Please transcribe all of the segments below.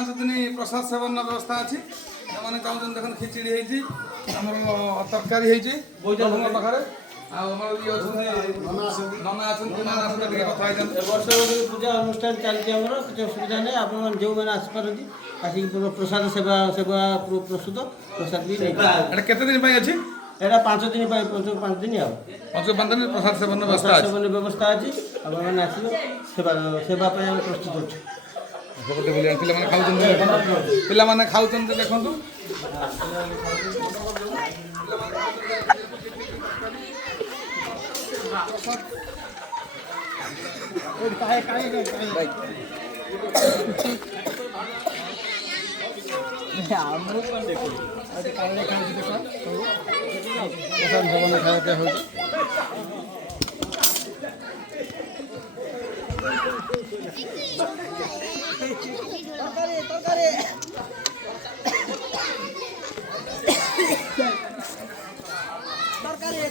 5 दिन प्रसाद सेवन व्यवस्था अच्छी मैंने चाहूँ देख खिचड़ी होती आम तरकारी होती पाखे पूजा अनुष्ठान चलती किसी असुविधा नहीं आप जो मैंने आसपार आसिक प्रसाद सेवा सेवा प्रस्तुत प्रसाद भी केते दिन अच्छी एटा 5 दिन 5 दिन आ 5 दिन प्रसाद सेवन व्यवस्था प्रसाद सेवन व्यवस्था अच्छी आपने आसिक सेवा सेवा प्रस्तुत अच्छे पिलाने खाऊँ देखु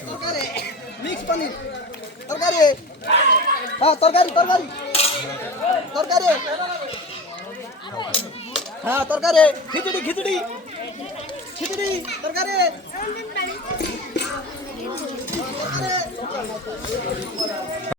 तरकारी मिक्स पनीर तरकारी हाँ तरकारी तरकारी तरकारी हाँ तरकारी खिचड़ी खिचड़ी खिचड़ी तरकारी